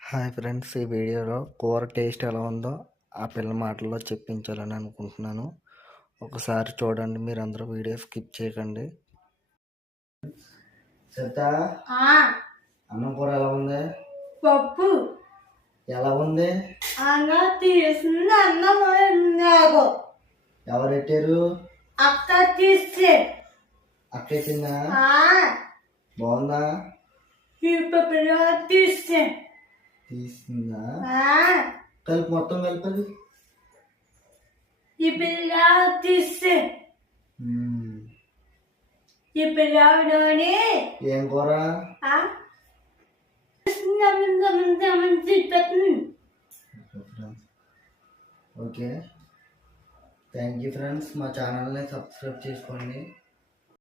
Hi friends, ఈ వీడియోలో కూర టేస్ట్ ఎలా ఉందో ఆ పిల్ల మాటల్లో చెప్పించాలని అనుకుంటున్నాను. ఒకసారి చూడండి, మీరు అందరూ వీడియో స్కిప్ చేయకండి. సీత, అన్నం కూర ఎలా ఉంది? పప్పు ఎలా ఉంది? తీసింది అన్నం. ఎవరు పెట్టారు? అక్క తీస్తే అక్క పెట్టిందా? బాగుందా? తీసిందా? కలిపి మొత్తం కలిపది ఈ పిల్ల తీస్తే ఈ పిల్లలోని ఏం కూర? Okay, thank you friends. మా ఛానల్ని సబ్స్క్రైబ్ చేసుకోండి.